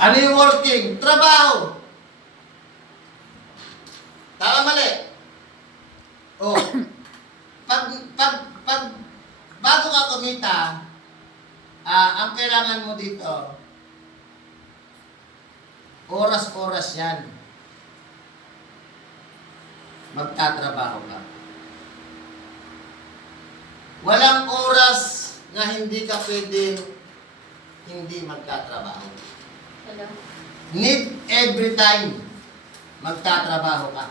Ano yung working? Trabaho. Tama mali. Oh. Pag bago ka kumita, ang kailangan mo dito, oras-oras yan. Magtatrabaho ka. Walang oras na hindi ka pwede hindi magtatrabaho. Hello? Need every time magtatrabaho ka.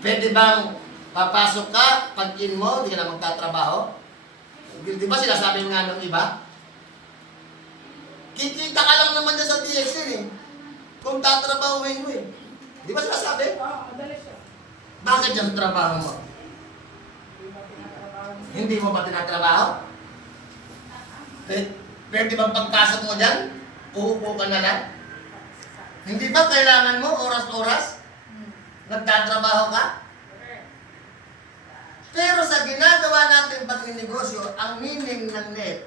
Pwede bang papasok ka, pag-in mo, hindi ka na magtatrabaho? Di ba sinasabi nga ng iba? Kikita ka lang naman dyan sa TXN eh. Kung tatrabahuin mo eh. Di ba sinasabi? Bakit yung trabaho mo? Hindi mo ba tinatrabaho? Pwede bang pagpasok mo dyan, uupo ka na lang? Hindi ba kailangan mo oras-oras? Nagtatrabaho ka? Pero sa ginagawa natin pag-negosyo, ang meaning ng net,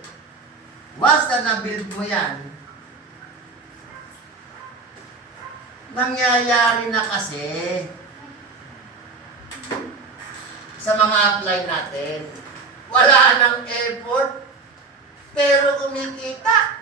basta na-build mo yan, nangyayari na kasi sa mga apply natin. Wala nang effort, pero kumikita.